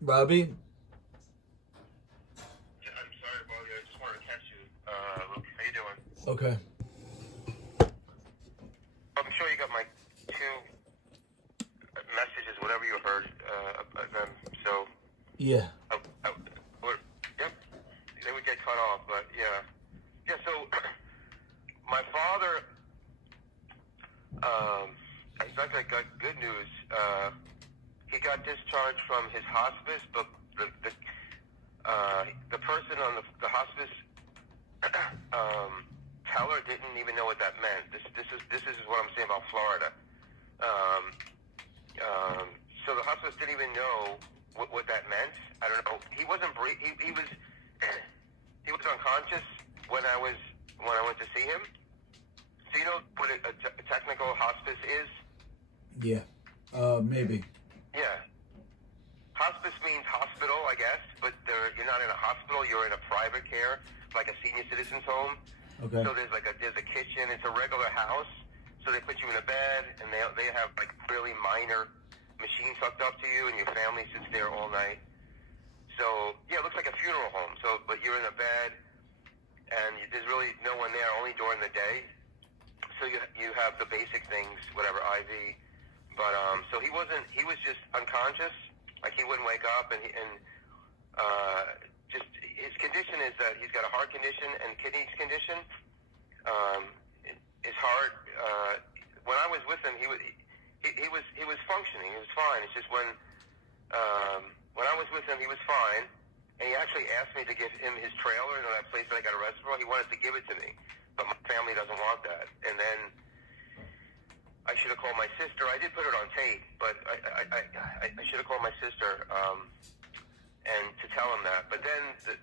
Robbie? I'm sorry, Bobby. I just wanted to catch you. Look, how you doing? Okay. I'm sure you got my two messages, whatever you heard of them. So, Yeah. yep, they would get cut off, but yeah. Yeah, so my father, I got good news. He got discharged from his hospice, but the person on the hospice teller didn't even know what that meant. This is what I'm saying about Florida. Um, so the hospice didn't even know what that meant. I don't know. He wasn't he was he was unconscious when I went to see him. So you know what a technical hospice is? Yeah. Maybe. Yeah. Hospice means hospital, I guess, but you're not in a hospital. You're in a private care, like a senior citizens home. Okay. So there's a kitchen. It's a regular house. So they put you in a bed, and they have like really minor machines hooked up to you, and your family sits there all night. So yeah, it looks like a funeral home. So but you're in a bed, and there's really no one there, only during the day. So you have the basic things, whatever IV. But so he was just unconscious. Like he wouldn't wake up, and just his condition is that he's got a heart condition and kidney condition. His heart. When I was with him, he was functioning. He was fine. It's just when I was with him, he was fine, and he actually asked me to give him his trailer, that place that I got arrested for. He wanted to give it to me, but my family doesn't want that. And then I should have called my sister. I did put it on tape, but I should have called my sister and to tell him that. But then 2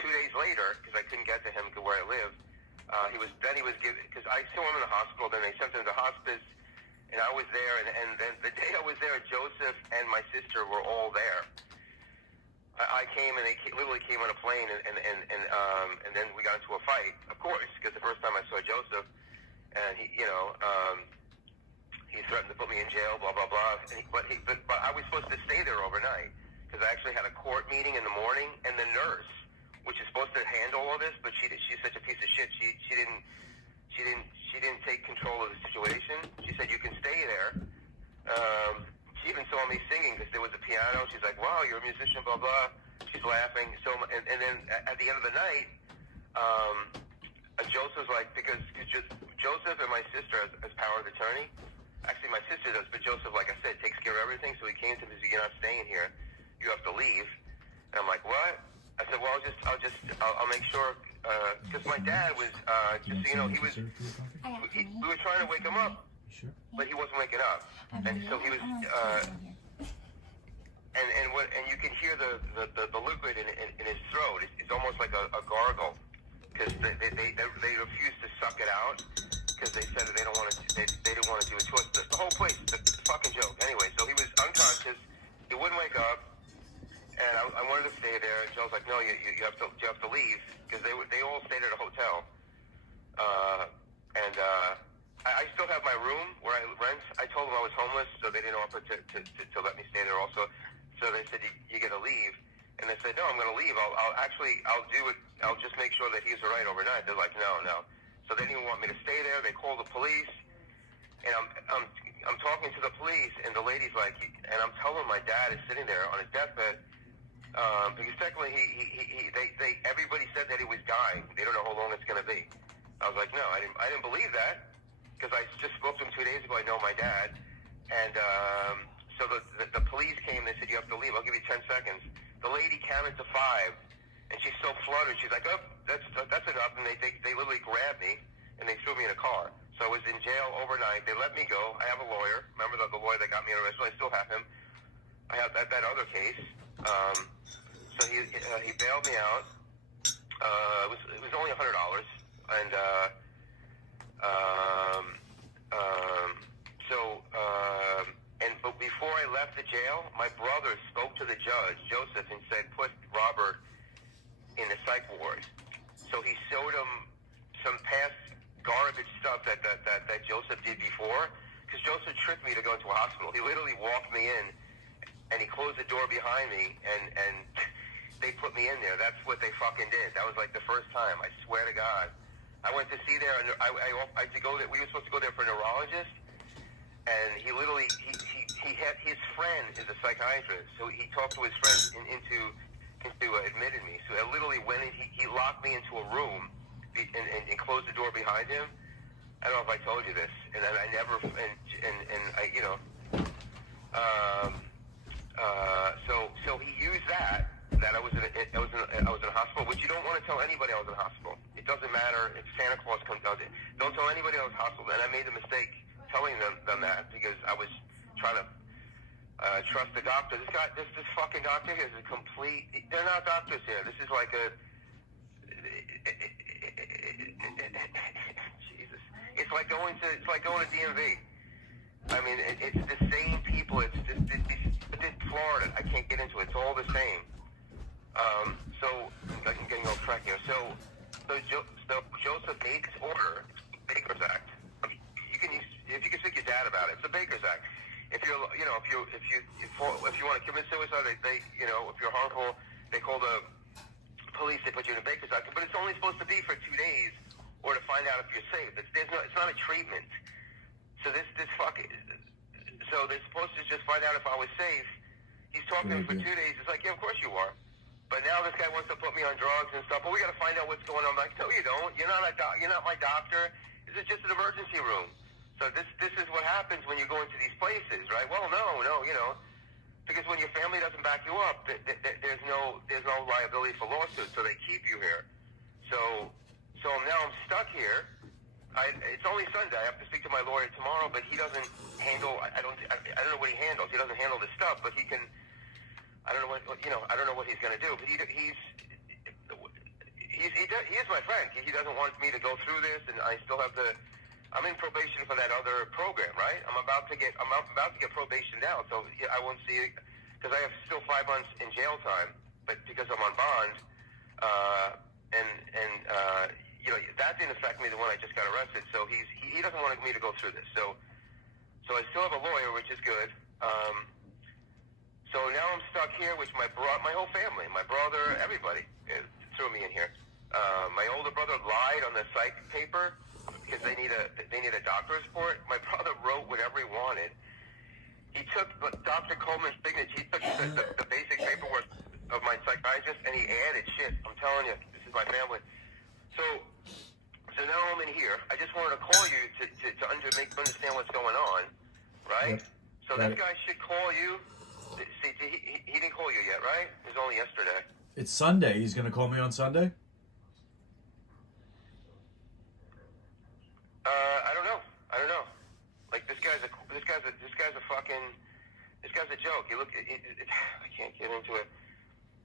days later, because I couldn't get to him where I live, he was given, because I saw him in the hospital. Then they sent him to hospice, and I was there. And then the day I was there, Joseph and my sister were all there. I came, and they literally came on a plane, and then we got into a fight, of course, because the first time I saw Joseph. And he threatened to put me in jail, blah blah blah. But I was supposed to stay there overnight because I actually had a court meeting in the morning. And the nurse, which is supposed to handle all this, but she's such a piece of shit. She didn't take control of the situation. She said you can stay there. She even saw me singing because there was a piano. She's like, "Wow, you're a musician," blah blah. She's laughing. So and then at the end of the night. Joseph's like, because Joseph and my sister as power of attorney. Actually, my sister does, but Joseph, like I said, takes care of everything. So he came to me and said, "You're not staying here. You have to leave." And I'm like, "What?" I said, "Well, I'll make sure." Because my dad was, just so you know, we were trying to wake him up, but he wasn't waking up, and so he was. And you can hear the liquid in his throat. It's almost like a gargle. Because they refused to suck it out because they said that they didn't want to do it to us. The whole place, the fucking joke. Anyway, so he was unconscious. He wouldn't wake up, and I wanted to stay there. And Joe's like, "No, you have to leave," because they all stayed at a hotel. I still have my room where I rent. I told them I was homeless, so they didn't offer to let me stay there also. So they said, "You got to leave." And they said, "No, I'm going to leave. I'll do it. I'll just make sure that he's all right overnight." They're like, "No." So they didn't want me to stay there. They called the police, and I'm talking to the police, and the lady's like, and I'm telling my dad is sitting there on his deathbed, because technically everybody said that he was dying. They don't know how long it's going to be. I was like, "No, I didn't believe that, because I just spoke to him 2 days ago. I know my dad." And so the police came. They said, "You have to leave. I'll give you 10 seconds." The lady counted to 5, and she's so fluttered. She's like, "Oh, that's enough." And they literally grabbed me, and they threw me in a car. So I was in jail overnight. They let me go. I have a lawyer. Remember the lawyer that got me arrested? I still have him. I have that other case. So he bailed me out. It was only $100, and but before I left the jail, my brother spoke to the judge, Joseph, and said, "Put Robert in the psych ward." So he showed him some past garbage stuff that Joseph did before, because Joseph tricked me to go into a hospital. He literally walked me in and he closed the door behind me, and they put me in there. That's what they fucking did. That was like the first time. I swear to God. I went to see there, and I had to go there. We were supposed to go there for a neurologist, and he literally, he had, his friend is a psychiatrist, so he talked to his friend into admitting me. So I literally went in, he locked me into a room and closed the door behind him. I don't know if I told you this, and then I never, and I, you know, so he used that I was in a hospital, which you don't want to tell anybody I was in a hospital. It doesn't matter if Santa Claus does it. Don't tell anybody I was in a hospital. And I made the mistake telling them that because I was trying to trust the doctor. This fucking doctor here is a complete. They're not doctors here. This is like a. Jesus. It's like going to DMV. I mean, it's the same people. It's Florida. I can't get into it. It's all the same. So I'm getting off track here. So Joseph made this order, Baker's Act. If you can speak to your dad about it, it's the Baker's Act. If you want to commit suicide, they if you're harmful, they call the police. They put you in a Baker's Act, but it's only supposed to be for 2 days, or to find out if you're safe. It's not a treatment. So so they're supposed to just find out if I was safe. He's talking to me for 2 days. It's like, yeah, of course you are. But now this guy wants to put me on drugs and stuff. But we got to find out what's going on. I'm like, no, you don't. You're not my doctor. This is just an emergency room. So this is what happens when you go into these places, right? Well, no, because when your family doesn't back you up, there's no liability for lawsuits. So they keep you here. So now I'm stuck here. It's only Sunday. I have to speak to my lawyer tomorrow, but he doesn't handle. I don't know what he handles. He doesn't handle this stuff, but he can. I don't know what I don't know what he's going to do. But he is my friend. He doesn't want me to go through this, and I still have to. I'm in probation for that other program, right? I'm about to get probation now, so I won't see it because I have still 5 months in jail time, but because I'm on bond, that didn't affect me the one I just got arrested. So he doesn't want me to go through this. So I still have a lawyer, which is good. So now I'm stuck here, which my whole family, my brother, everybody threw me in here. My older brother lied on the psych paper because they need a doctor's report. My brother wrote whatever he wanted. He took Dr. Coleman's signature. He took the basic paperwork of my psychiatrist, and he added shit. I'm telling you, this is my family. So now I'm in here. I just wanted to call you to make you understand what's going on, right? Yep. So this guy should call you. See, he didn't call you yet, right? It was only yesterday. It's Sunday. He's going to call me on Sunday? I don't know. Like this guy's a joke. You look. I can't get into it.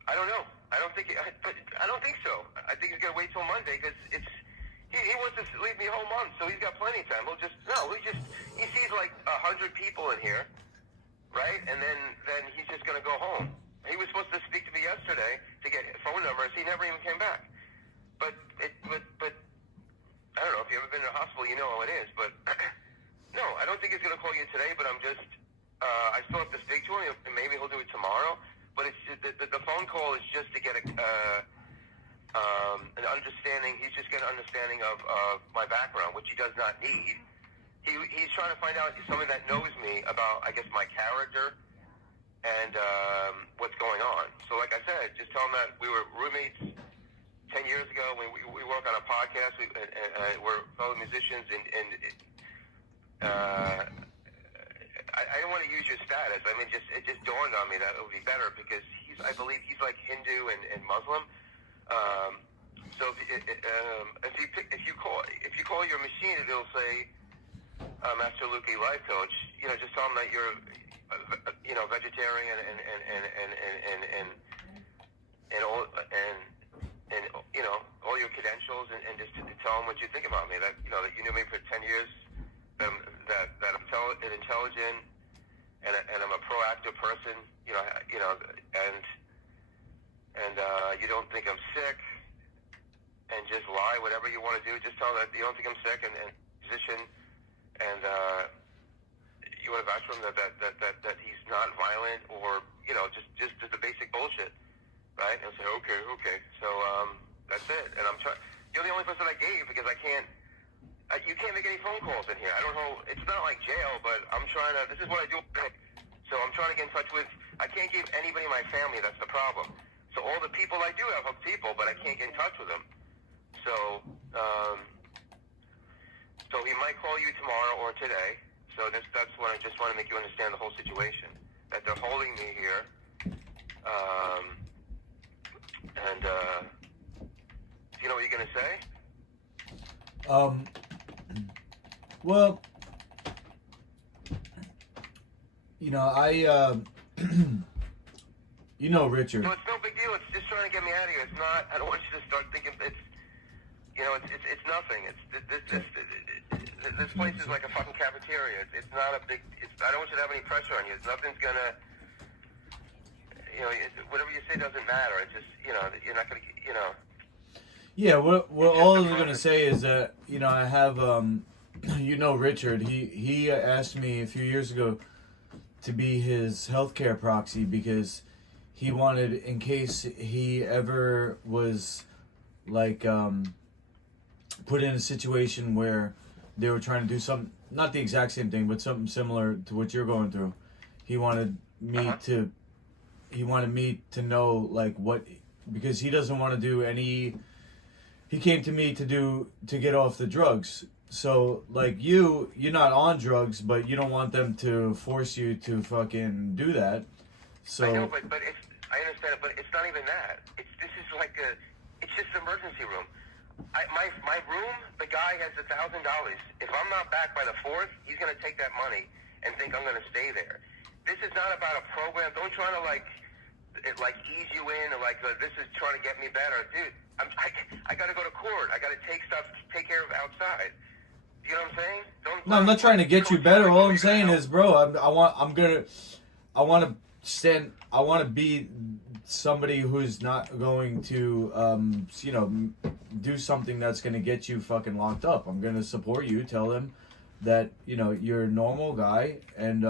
I don't know. I don't think so. I think he's gonna wait till Monday because he wants to leave me a whole month, so he's got plenty of time. He sees like 100 people in here, right? And then he's just gonna go home. He was supposed to speak to me yesterday to get phone numbers. He never even came back. But I don't know if you've ever been to a hospital, you know how it is. But no, I don't think he's gonna call you today. But I'm just I still have to speak to him. Maybe he'll do it tomorrow. But it's just, the phone call is just to get an understanding. He's just getting an understanding of my background, which he does not need. He's trying to find out somebody that knows me about, I guess, my character and what's going on. So like I said, just tell him that we were roommates 10 years ago. We work on a podcast. We're fellow musicians, and I don't want to use your status. I mean, it just dawned on me that it would be better because I believe he's like Hindu and Muslim. So if you call your machine, it'll say Master Lukey Life Coach. Just tell him that you're vegetarian and all your credentials, and just to tell him what you think about me. That that you knew me for 10 years. That I'm intelligent and I'm a proactive person, and you don't think I'm sick, and just lie whatever you want to do. Just tell them that you don't think I'm sick, and musician, and you want to vouch for him that he's not violent or, you know, just the basic bullshit, right? And I said, okay. So that's it. And I'm trying. You're the only person I gave because I can't. You can't make any phone calls in here. I don't know. It's not like jail, but I'm trying to. This is what I do. So I'm trying to get in touch with. I can't give anybody in my family. That's the problem. So all the people I do have people, but I can't get in touch with them. So so he might call you tomorrow or today. So that's what I just want to make you understand the whole situation. That they're holding me here. And you know what you're gonna say? Well, you know, you know, Richard. No, it's no big deal. It's just trying to get me out of here. It's not. I don't want you to start thinking it's. You know, it's nothing. This place is like a fucking cafeteria. It's not a big. I don't want you to have any pressure on you. Nothing's gonna. You know, whatever you say doesn't matter. It's just, you know, you're not gonna. You know. Yeah, what all I'm gonna say is that, you know, I have you know, Richard. He asked me a few years ago to be his healthcare proxy because he wanted, in case he ever was like put in a situation where they were trying to do something, not the exact same thing, but something similar to what you're going through. He wanted me to know, like, what, because he doesn't want to do any. He came to me to get off the drugs. So, like, you're not on drugs, but you don't want them to force you to fucking do that. So I know, but I understand it, but it's not even that. This is like it's just an emergency room. My room, the guy has $1,000. If I'm not back by the 4th, he's gonna take that money and think I'm gonna stay there. This is not about a program. Don't try to like ease you in or this is trying to get me better, dude. I gotta go to court. I gotta take care of outside. You know what I'm saying? No, I'm not trying to get you better. All I'm saying is, bro, I want to be somebody who's not going to, you know, do something that's going to get you fucking locked up. I'm going to support you. Tell them that, you know, you're a normal guy and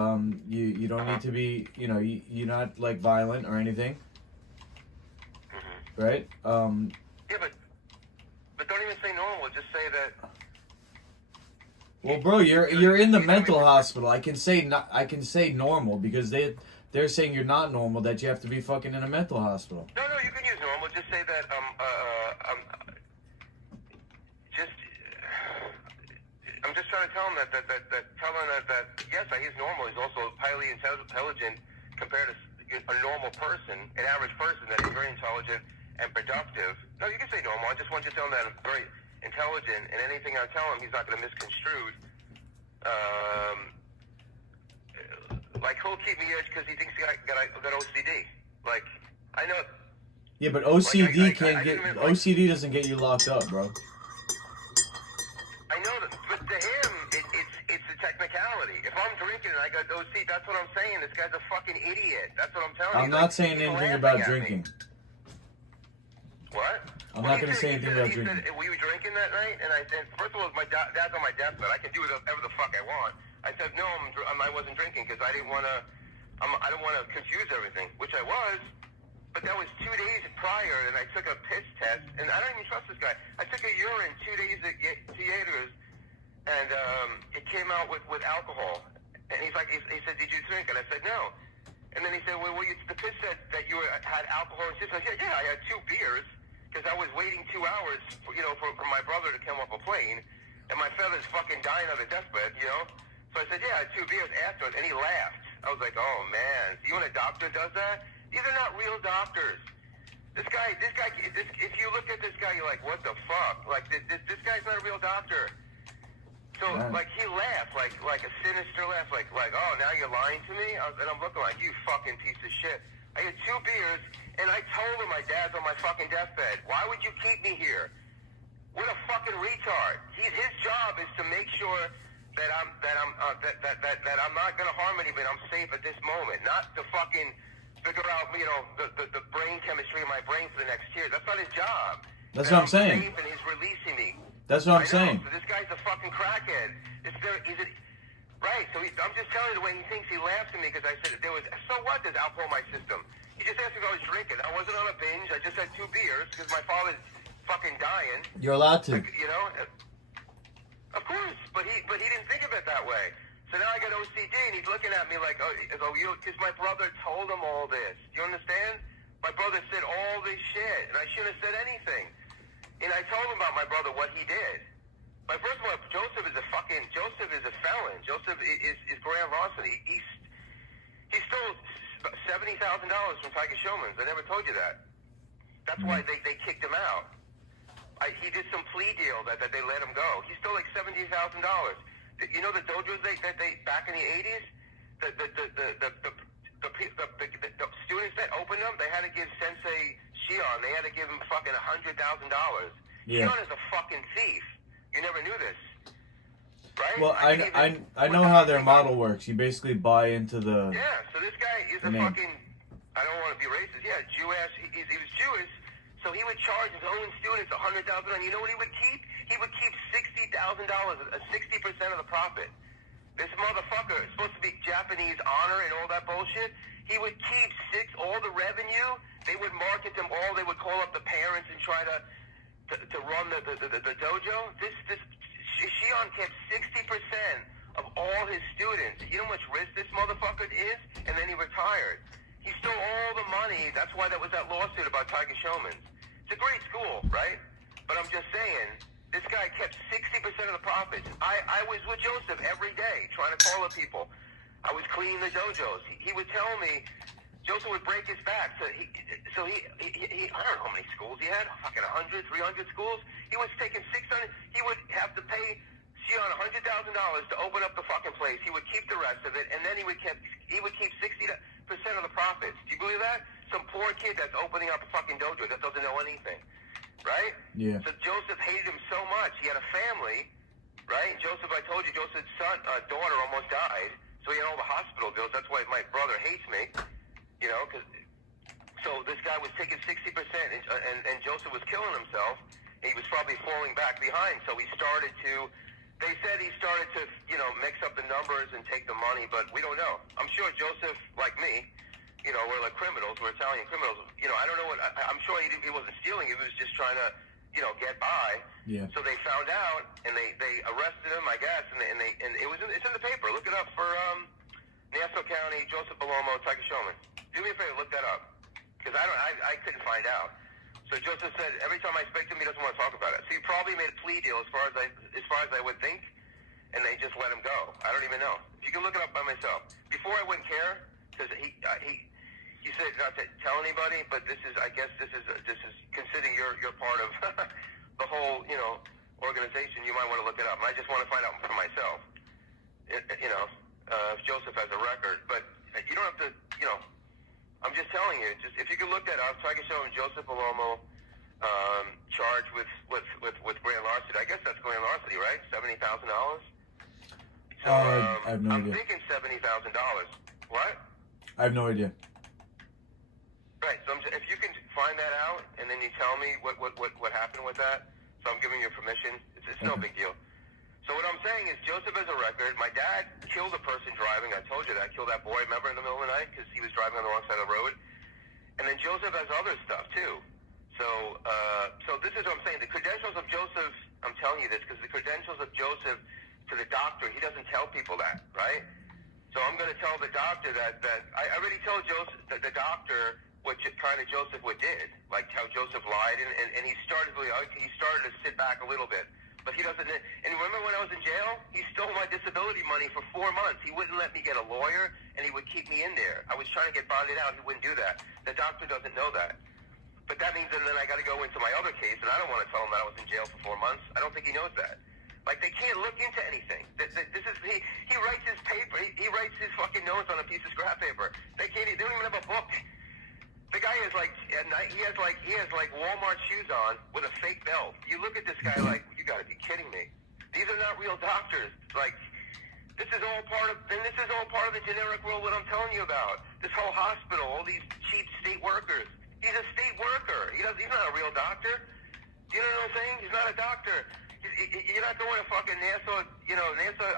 you don't need to be, you know, you're not like violent or anything, right? Yeah, but don't even say normal. Just say that. Well, bro, you're in the mental hospital. I can say normal because they're saying you're not normal, that you have to be fucking in a mental hospital. No, you can use normal. Just say that I'm just trying to tell him that yes, he's normal. He's also highly intelligent compared to a normal person, an average person that is very intelligent and productive. No, you can say normal. I just want you to tell him that I'm very intelligent, and anything I tell him, he's not going to misconstrue. Like, he'll keep me edge because he thinks I got OCD. Like, I know. Yeah, but OCD OCD doesn't get you locked up, bro. I know that, but to him, it's a technicality. If I'm drinking and I got OCD, that's what I'm saying. This guy's a fucking idiot. That's what I'm telling you. I'm not saying anything about drinking. What? I'm not going to say anything about drinking. He said, were you drinking that night? And I said, first of all, my dad's on my deathbed. I can do whatever the fuck I want. I said, no, I wasn't drinking because I didn't want to. I don't want to confuse everything, which I was. But that was 2 days prior, and I took a piss test, and I don't even trust this guy. I took a urine 2 days at theaters, and it came out with alcohol. And he said, did you drink? And I said, no. And then he said, well, the piss said that you had alcohol and shit. So I said, yeah, I had 2 beers. Because I was waiting 2 hours, for my brother to come off a plane, and my feather's fucking dying on the deathbed, you know? So I said, yeah, I had 2 beers after it, and he laughed. I was like, oh, man, you know when a doctor does that? These are not real doctors. This guy, if you look at this guy, you're like, what the fuck? Like, this guy's not a real doctor. So, like, he laughed, like a sinister laugh, like, oh, now you're lying to me? And I'm looking like, you fucking piece of shit. I had 2 beers. And I told him my dad's on my fucking deathbed. Why would you keep me here? What a fucking retard. His job is to make sure that I'm not gonna harm anybody. I'm safe at this moment, not to fucking figure out the brain chemistry in my brain for the next year. That's not his job. That's what I'm saying. Safe and he's releasing me. That's what I'm saying. So this guy's a fucking crackhead. Right, so I'm just telling you the way he thinks. He laughs at me because I said, so what? There's alcohol in my system. He just asked me if I was drinking. I wasn't on a binge. I just had 2 beers because my father's fucking dying. You're allowed to. Like, you know? Of course, but he didn't think of it that way. So now I got OCD, and he's looking at me like, because my brother told him all this. Do you understand? My brother said all this shit, and I shouldn't have said anything. And I told him about my brother, what he did. But first of all, Joseph is a felon. Joseph is grand larceny. He stole $70,000 from Tiger Showman's. I never told you that. That's why they kicked him out. He did some plea deal that they let him go. He stole like $70,000. You know the dojos that they back in the 80s, the students that opened them, they had to give Sensei Shion. They had to give him fucking $100,000. Yeah. Shion is a fucking thief. You never knew this, right? Well, I know how their model works. You basically buy into the. Yeah. So this guy is a fucking. I don't want to be racist. Yeah, Jewish. He was Jewish, so he would charge his own students $100,000. And you know what he would keep? He would keep $60,000, 60% of the profit. This motherfucker is supposed to be Japanese honor and all that bullshit. He would keep all the revenue. They would market them all. They would call up the parents and try to run the dojo. This Shion kept 60% of all his students. You know how much risk this motherfucker is? And then he retired. He stole all the money. That's why that was that lawsuit about Tiger Showman's. It's a great school, right? But I'm just saying, this guy kept 60% of the profits. I was with Joseph every day trying to call up people. I was cleaning the dojos. He would tell me, Joseph would break his back. So he I don't know how many schools he had, fucking 100, 300 schools. He was taking 600. He would have to pay Shion $100,000 to open up the fucking place. He would keep the rest of it, and then he would keep 60% of the profits. Do you believe that? Some poor kid that's opening up a fucking dojo that doesn't know anything, right? Yeah. So Joseph hated him so much. He had a family, right? Joseph, I told you, Joseph's daughter almost died, so he had all the hospital bills. That's why my brother hates me. You know, so this guy was taking 60%, and Joseph was killing himself. And he was probably falling back behind. So he started to, they said he started to, mix up the numbers and take the money, but we don't know. I'm sure Joseph, like me, we're like criminals, we're Italian criminals. I don't know what, I'm sure he wasn't stealing, he was just trying to, get by. Yeah. So they found out, and they arrested him, I guess, and it's in the paper. Look it up for Nassau County, Joseph Palomo, Tiger Showman. Do me a favor, look that up, because I couldn't find out. So Joseph said every time I speak to him, he doesn't want to talk about it. So he probably made a plea deal, as far as I would think, and they just let him go. I don't even know. If you can look it up by myself. Before I wouldn't care, because he said not to tell anybody, but I guess this is considering you're part of the whole organization. You might want to look it up. I just want to find out for myself. If Joseph has a record, but you don't have to. I'm just telling you. Just if you can look that up, Tiger Show and Joseph Palomo charged with grand larceny. I guess that's grand larceny, right? $70,000. So I have no idea. I'm thinking $70,000. What? I have no idea. Right. So if you can find that out, and then you tell me what happened with that. So I'm giving you permission. It's no big deal. So what I'm saying is Joseph has a record. My dad killed a person driving. I told you that. Killed that boy, remember, in the middle of the night because he was driving on the wrong side of the road. And then Joseph has other stuff, too. So this is what I'm saying. The credentials of Joseph, I'm telling you this because the credentials of Joseph to the doctor, he doesn't tell people that, right? So I'm going to tell the doctor that I already told Joseph, the doctor, what kind of Joseph did, like how Joseph lied, and he started to sit back a little bit. But he doesn't. And remember when I was in jail? He stole my disability money for 4 months. He wouldn't let me get a lawyer, and he would keep me in there. I was trying to get bonded out. He wouldn't do that. The doctor doesn't know that. But that means that then I got to go into my other case, and I don't want to tell him that I was in jail for 4 months. I don't think he knows that. Like, they can't look into anything. This is he writes his paper. He writes his fucking notes on a piece of scrap paper. They don't even have a book. The guy is like, he has Walmart shoes on with a fake belt. You look at this guy like, you got to be kidding me. These are not real doctors. Like, this is all part of the generic world. What I'm telling you about, this whole hospital, all these cheap state workers. He's a state worker. He's not a real doctor. Do you know what I'm saying? He's not a doctor. you're not going to fucking Nassau, Nassau,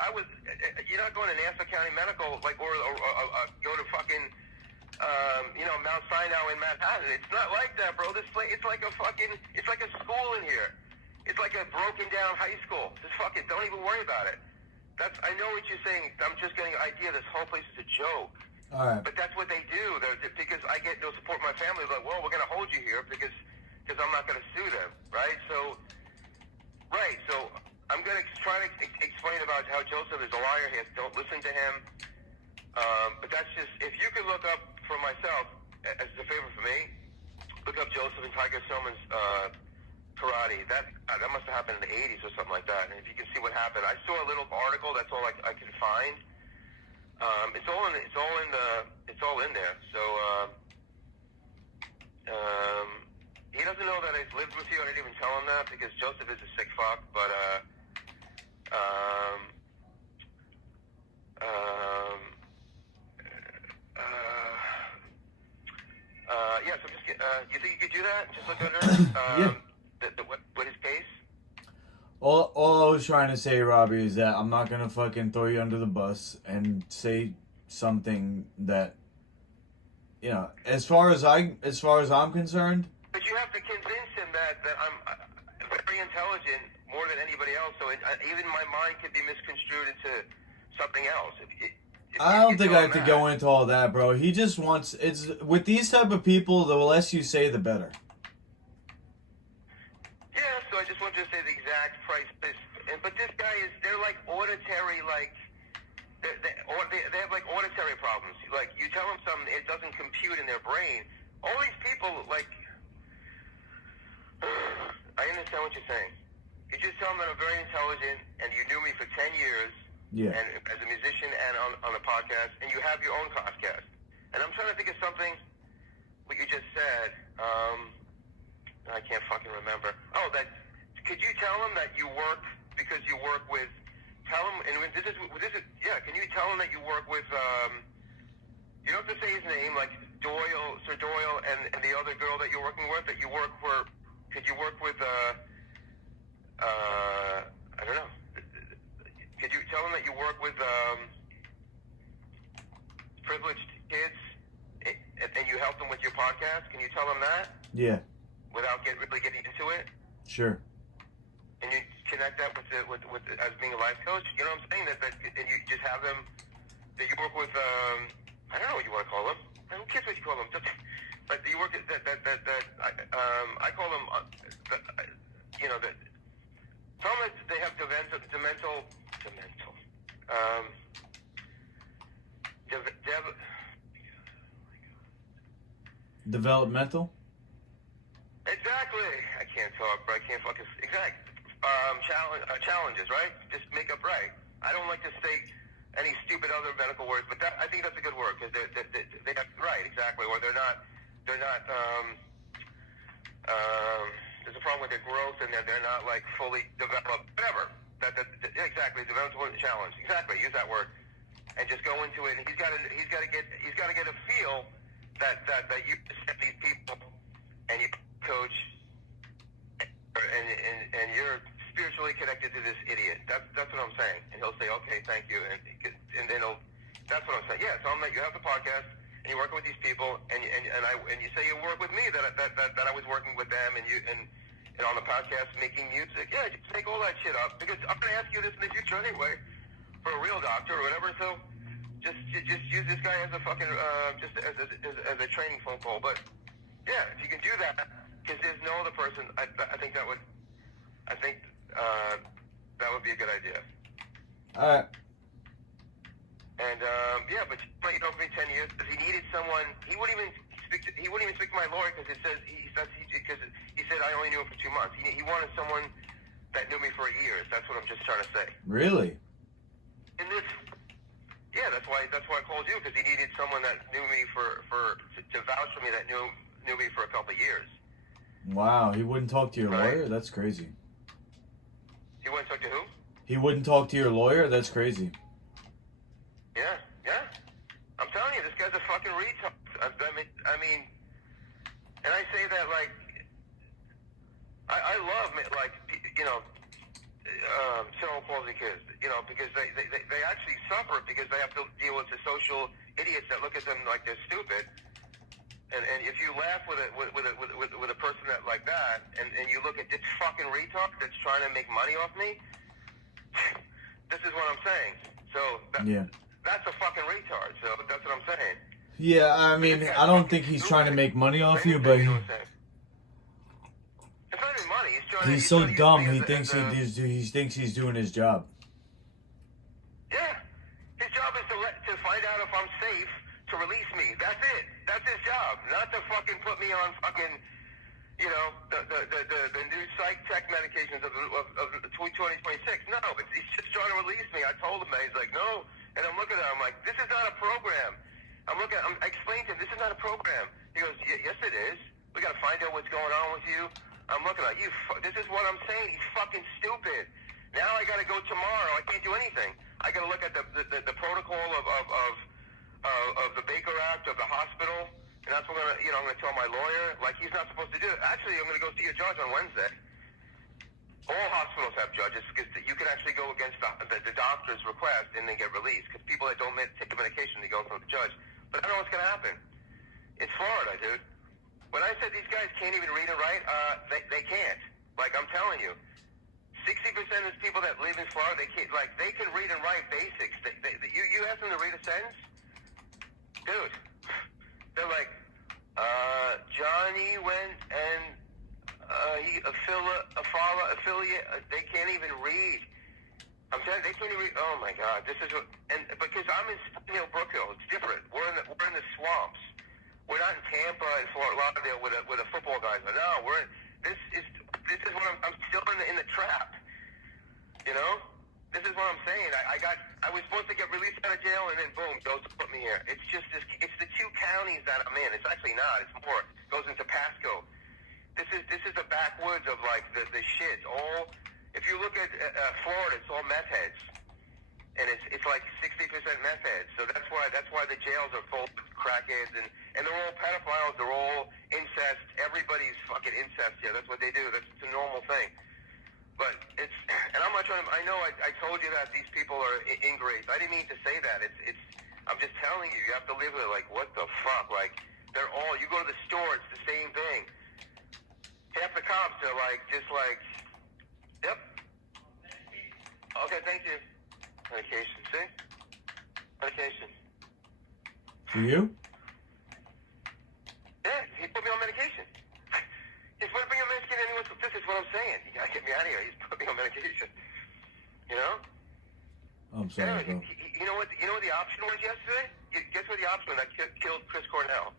you're not going to Nassau County Medical, like, or go to fucking, Mount Sinai in Manhattan. It's not like that, bro. This place, it's like a school in here. It's like a broken down high school. Just fucking, don't even worry about it. I know what you're saying. I'm just getting an idea. This whole place is a joke. All right. But that's what they do. Because they'll support my family. Like, well, we're going to hold you here because I'm not going to sue them, right? So I'm going to try to explain about how Joseph is a liar here. Don't listen to him. But that's just, if you could look up for myself, as a favor for me, look up Joseph and Tiger Soman's karate. That must have happened in the 80s or something like that. And if you can see what happened, I saw a little article. That's all I can find. It's all in there. So he doesn't know that I've lived with you. I didn't even tell him that because Joseph is a sick fuck. But yeah. So just you think you could do that? Just look under Yeah. What his case? All I was trying to say, Robbie, is that I'm not gonna fucking throw you under the bus and say something that, as far as I'm concerned. But you have to convince him that I'm very intelligent, more than anybody else. So even my mind can be misconstrued into something else. I don't think I have to go into all that, bro. He just wants. It's with these type of people, the less you say, the better. Yeah, so I just want you to say the exact price. But this guy they're like auditory, like, they have like auditory problems. Like, you tell them something, it doesn't compute in their brain. All these people, like, I understand what you're saying. You just tell them that I'm very intelligent, and you knew me for 10 years, Yeah. and as a musician and on a podcast, and you have your own podcast. And I'm trying to think of something, what you just said, I can't fucking remember. Oh, could you tell him that you work, because you work with, tell him, and this is, yeah, can you tell him that you work with, you don't have to say his name, like Sir Doyle, and the other girl that you're working with, that you work for, could you work with, I don't know, could you tell him that you work with, privileged kids, and you help them with your podcast? Can you tell them that? Yeah. Without really getting into it? Sure. And you connect that with as being a life coach? You know what I'm saying? That and you just have them, that you work with, I don't know what you want to call them. Who cares what you call them? But you work at I call them, tell them that they have Developmental? Exactly. I can't talk, but I can't fucking, challenges, right? Just make up right. I don't like to say any stupid other medical words, but I think that's a good word, because they have, right, exactly, or they're not, there's a problem with their growth, and they're not, like, fully developed, whatever. Exactly, developmental challenge. Exactly, use that word. And just go into it, and he's got to get a feel that you set these people, and you coach, and you're spiritually connected to this idiot. That's what I'm saying. And he'll say, okay, thank you, and then that's what I'm saying. Yeah, tell him that you have the podcast, and you're working with these people, and you say you work with me, that I was working with them, and on the podcast making music. Yeah, just make all that shit up, because I'm gonna ask you this in the future anyway, for a real doctor or whatever. So just use this guy as a fucking just as a training phone call. But yeah, if you can do that, because there's no other person, I think that would be a good idea. All right. And yeah, but you know, for 10 years, because he needed someone. He wouldn't even speak to my lawyer, because he said I only knew him for 2 months. He wanted someone that knew me for years. That's what I'm just trying to say. Really? In this, yeah, that's why I called you, because he needed someone that knew me to vouch for me, that knew me for a couple of years. Wow, he wouldn't talk to your Right. lawyer? That's crazy. He wouldn't talk to who? He wouldn't talk to your lawyer? That's crazy. Yeah. I'm telling you, this guy's a fucking retard. I mean, and I say that, like, I love, like, cerebral palsy kids, you know, because they actually suffer because they have to deal with the social idiots that look at them like they're stupid. And if you laugh with a person that like that, and you look at this fucking retard that's trying to make money off me, this is what I'm saying. So that's a fucking retard. So that's what I'm saying. Yeah, I mean, I don't think he's trying to make money off you, but it's not even money. he's so dumb. He thinks he thinks he's doing his job. Yeah, his job is to find out if I'm safe to release me. That's it. That's his job, not to fucking put me on fucking, you know, the new psych tech medications of 2026. No, he's just trying to release me. I told him that. He's like, no. And I'm looking at him, I'm like, this is not a program. I explained to him, this is not a program. He goes, yes, it is. We got to find out what's going on with you. I'm looking at you. This is what I'm saying. He's fucking stupid. Now I got to go tomorrow. I can't do anything. I got to look at the protocol of the Baker Act of the hospital, and that's what I'm going to tell my lawyer. Like, he's not supposed to do it. Actually, I'm going to go see a judge on Wednesday. All hospitals have judges because you can actually go against the doctor's request and then get released. Because people that don't take the medication, they go from the judge. But I don't know what's going to happen. It's Florida, dude. When I said these guys can't even read and write, they can't. Like, I'm telling you. 60% of the people that live in Florida, they can't. Like, they can read and write basics. You ask them to read a sentence, dude. They're like, Johnny went and affiliate. They can't even read. I'm telling you, they can't even read. Oh my God, this is what. And because I'm in Spring Hill, Brookville, it's different. We're in the swamps. We're not in Tampa and Fort Lauderdale with a football guys. No, we're in. This is what I'm still in the trap. You know, this is what I'm saying. I was supposed to get released out of jail, and then boom, those put me here. It's just this. It's the two counties that I'm in. It's actually not. It's more. It goes into Pasco. This is the backwoods of like the shit. All. If you look at Florida, it's all meth heads, and it's like 60% meth heads. So that's why the jails are full of crackheads, and they're all pedophiles. They're all incest. Everybody's fucking incest. Yeah, that's what they do. That's a normal thing. But and I'm not trying to. I know I told you that these people are ingrates. I didn't mean to say that. I'm just telling you. You have to live with it. Like, what the fuck? Like, they're all. You go to the store, it's the same thing. Half the cops are like, just like, yep. Okay, thank you. Medication, see? Medication. For you? Yeah, he put me on medication. He's put me on medication anyway. This is what I'm saying. You gotta get me out of here. He's put me on medication. You know? I'm sorry, bro. You know what the option was yesterday? Guess what the option that killed Chris Cornell?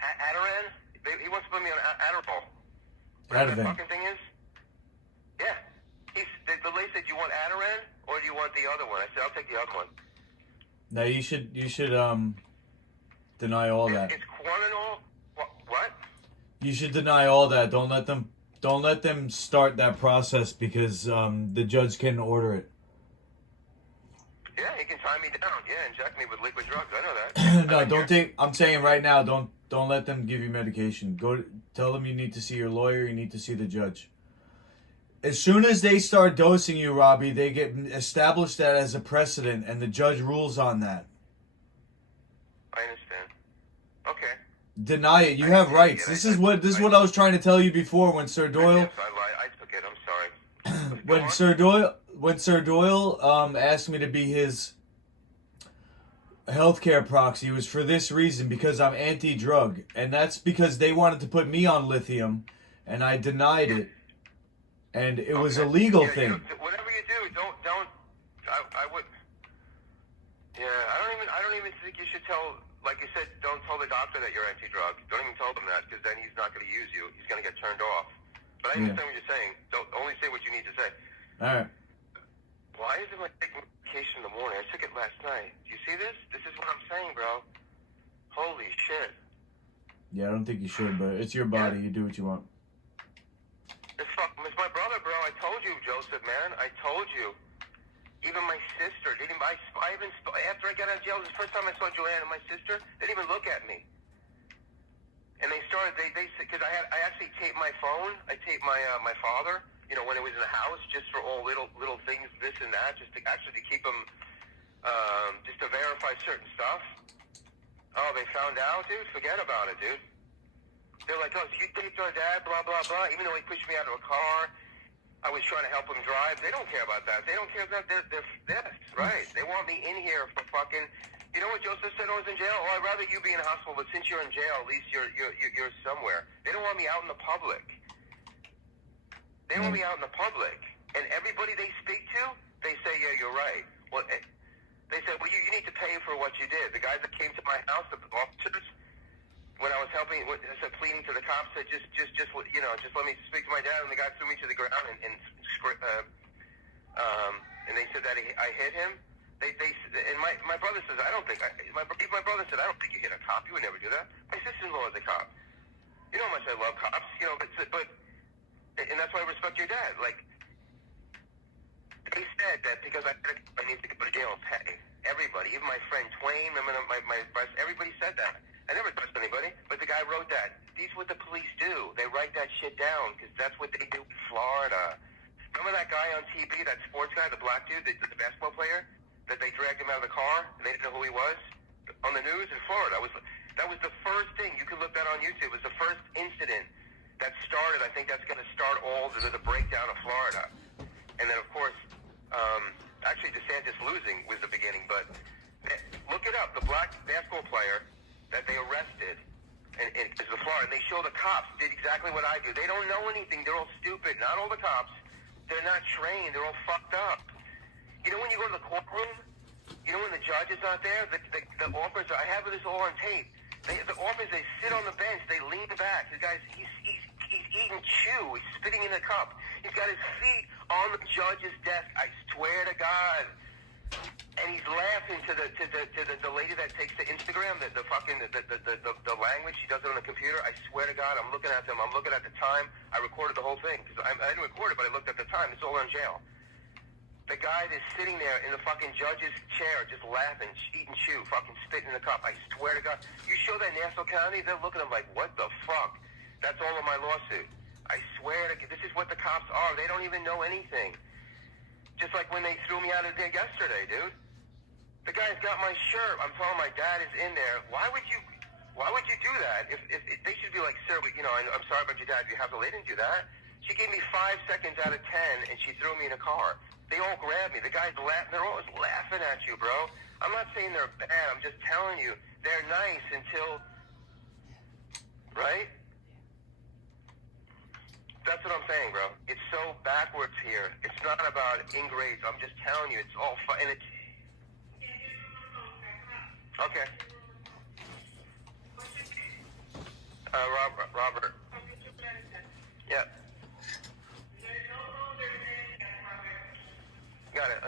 Atiran? He wants to put me on Adderall. Whatever that fucking thing is? Yeah. The lady said, "You want Atiran or do you want the other one?" I said, "I'll take the other one." No, you should deny all that. It's Cornell. What? You should deny all that. Don't let them start that process because the judge can order it. Yeah, he can tie me down. Yeah, inject me with liquid drugs. I know that. No, don't take. I'm saying right now, don't let them give you medication. Tell them you need to see your lawyer. You need to see the judge. As soon as they start dosing you, Robbie, they get established that as a precedent, and the judge rules on that. I understand. Okay. Deny it. You have rights. This is what I was trying to tell you before when Sir Doyle. Yes, I took it. I'm sorry. When Sir Doyle asked me to be his healthcare proxy, it was for this reason, because I'm anti-drug, and that's because they wanted to put me on lithium, and I denied it, and it was a legal thing. Whatever you do, don't. I would. Yeah, I don't even think you should tell. Like you said, don't tell the doctor that you're anti-drug. Don't even tell them that, because then he's not going to use you. He's going to get turned off. But I understand what you're saying. Don't only say what you need to say. All right. Why is it like taking medication in the morning? I took it last night. Do you see this? This is what I'm saying, bro. Holy shit. Yeah, I don't think you should, but it's your body. You do what you want. It's my brother, bro. I told you, Joseph, man. I told you. Even my sister didn't. After I got out of jail, this is the first time I saw Joanne and my sister. They didn't even look at me. And they started. They because I actually taped my phone. I taped my father. when it was in the house, just for all little things, this and that, just to keep them, just to verify certain stuff. Oh, they found out, dude? Forget about it, dude. They're like, oh, so you taped our dad, blah, blah, blah. Even though he pushed me out of a car, I was trying to help him drive. They don't care about that. They don't care about they're this, right? They want me in here for fucking... You know what Joseph said when I was in jail? Oh, I'd rather you be in a hospital, but since you're in jail, at least you're somewhere. They don't want me out in the public. They want me out in the public. And everybody they speak to, they say, yeah, you're right. Well, they said, well, you need to pay for what you did. The guys that came to my house, the officers, when I was helping, I said, pleading to the cops, said, just let me speak to my dad. And the guy threw me to the ground and they said that I hit him. And my brother says, I don't think, my brother said, I don't think you hit a cop. You would never do that. My sister-in-law is a cop. You know how much I love cops, but and that's why I respect your dad. Like, they said that because I need to go to jail and pay. Everybody, even my friend Twain, remember everybody said that. I never touched anybody, but the guy wrote that. These are what the police do. They write that shit down because that's what they do in Florida. Remember that guy on TV, that sports guy, the black dude, the basketball player? That they dragged him out of the car and they didn't know who he was on the news in Florida. That was the first thing. You can look that on YouTube. It was the first incident that started. I think that's going to start all the breakdown of Florida. And then, of course, actually DeSantis losing was the beginning. But look it up. The black basketball player that they arrested is the Florida. And they show the cops did exactly what I do. They don't know anything. They're all stupid. Not all the cops. They're not trained. They're all fucked up. You know when you go to the courtroom, when the judge is not there, the officers, I have this all on tape. The officers, they sit on the bench, they lean back. The guy's, he's eating chew, he's spitting in a cup. He's got his feet on the judge's desk, I swear to God. And he's laughing to the lady that takes the Instagram, the language, she does it on the computer. I swear to God, I'm looking at them, I'm looking at the time. I recorded the whole thing, because I didn't record it, but I looked at the time. It's all in jail. The guy that's sitting there in the fucking judge's chair, just laughing, eating chew, fucking spitting in the cup. I swear to God. You show that in Nassau County, they're looking at him like, what the fuck? That's all in my lawsuit. I swear to God, this is what the cops are. They don't even know anything. Just like when they threw me out of there yesterday, dude. The guy's got my shirt. I'm telling my dad is in there. Why would you do that? If they should be like, sir, I'm sorry about your dad. You have to. They didn't do that. She gave me 5 seconds out of 10, and she threw me in a car. They all grabbed me. The guys they're always laughing at you, bro. I'm not saying they're bad. I'm just telling you they're nice until, right? That's what I'm saying, bro. It's so backwards here. It's not about ingrates. I'm just telling you, it's all fun. And it's okay. Robert. Yeah. Got it.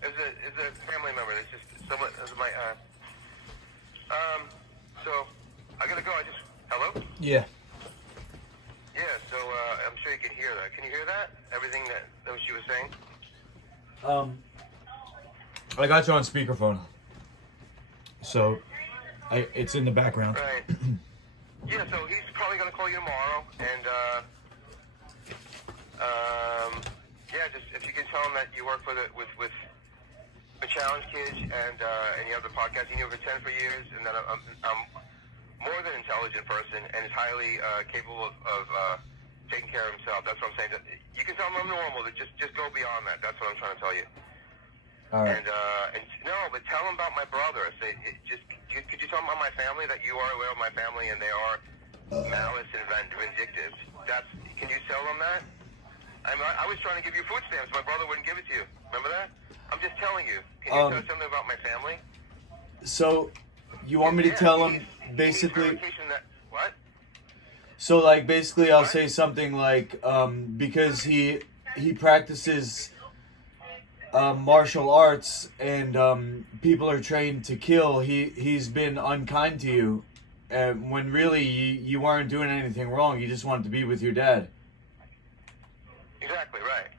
It's a family member. It's just someone. It's my. So I gotta go. Hello. Yeah. Yeah. So I'm sure you can hear that. Can you hear that? Everything that she was saying. I got you on speakerphone, so it's in the background. Right. Yeah. So he's probably gonna call you tomorrow, and yeah, just if you can tell him that you work with the Challenge Kids and you have the podcast, you knew for 10 years, and that I'm more than an intelligent person and is highly capable of taking care of himself. That's what I'm saying. You can tell him I'm normal. Just go beyond that. That's what I'm trying to tell you. All right. And no, but tell him about my brother. Say, could you tell him about my family, that you are aware of my family and they are malice and vindictive? Can you tell them that? I was trying to give you food stamps. My brother wouldn't give it to you. Remember that? I'm just telling you. Can you tell something about my family? So, you want me to tell him basically? What? So, like, basically, I'll say something like, because he practices martial arts and people are trained to kill. He's been unkind to you, when really you weren't doing anything wrong. You just wanted to be with your dad. Exactly right.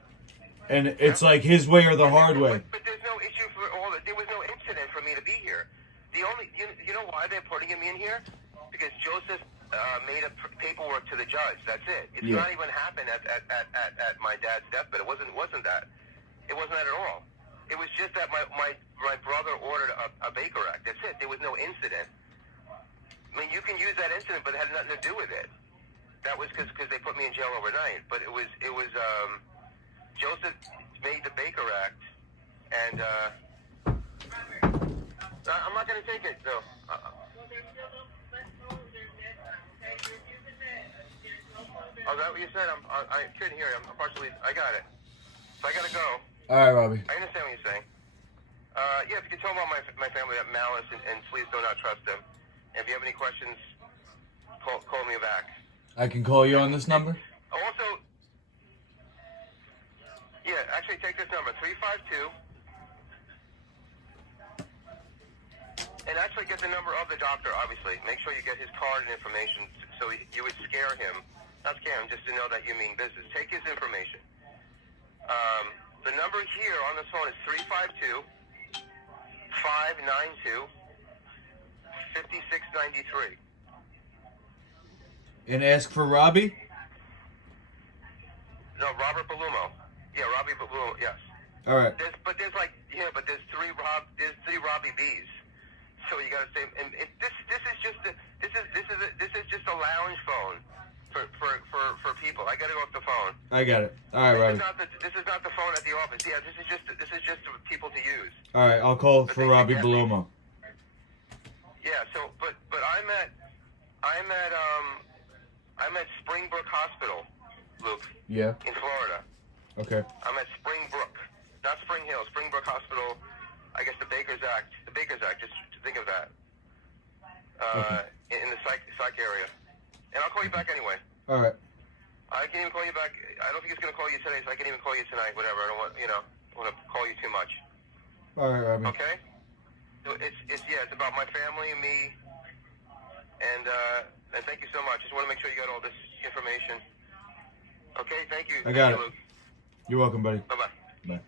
And it's like his way or the hard way. But there's no issue for all that. There was no incident for me to be here. The only, you know why they're putting him in here? Because Joseph made up paperwork to the judge. That's it. It's Yeah. not even happened at my dad's deathbed. It wasn't that. It wasn't that at all. It was just that my brother ordered a Baker Act. That's it. There was no incident. I mean, you can use that incident, but it had nothing to do with it. That was because they put me in jail overnight. But it was Joseph made the Baker Act, and I'm not going to take it though. Oh, is that what you said? I couldn't hear you. I'm partially. I got it. So I got to go. All right, Robbie. I understand what you're saying. Yeah, if you can tell about my family that malice, and please do not trust them. And if you have any questions, call me back. I can call you on this number? Also, yeah, actually take this number, 352, and actually get the number of the doctor, obviously. Make sure you get his card and information so you would scare him. Not scare him, just to know that you mean business. Take his information. The number here on this phone is 352-592-5693. And ask for Robbie? No, Robert Belumo. Yeah, Robbie Belumo, yes. All right. There's three Robbie B's. So you gotta say, and this is just a lounge phone for people. I gotta go off the phone. I got it. All right, Robbie. This is not the phone at the office. Yeah, this is just for people to use. All right, I'll call for Robbie Belumo. Yeah. So, but I'm at Springbrook Hospital, Luke. Yeah. In Florida. Okay. I'm at Springbrook, not Spring Hill. Springbrook Hospital. I guess the Baker's Act. The Baker's Act. Just think of that. Okay. In the psych area. And I'll call you back anyway. All right. I can even call you back. I don't think it's going to call you today, so I can even call you tonight. Whatever. I don't want to call you too much. All right, Robbie. Okay. So it's about my family and me. And thank you so much. Just want to make sure you got all this information. Okay. Thank you. I got Thank it. you, Luke. You're welcome, buddy. Bye-bye. Bye.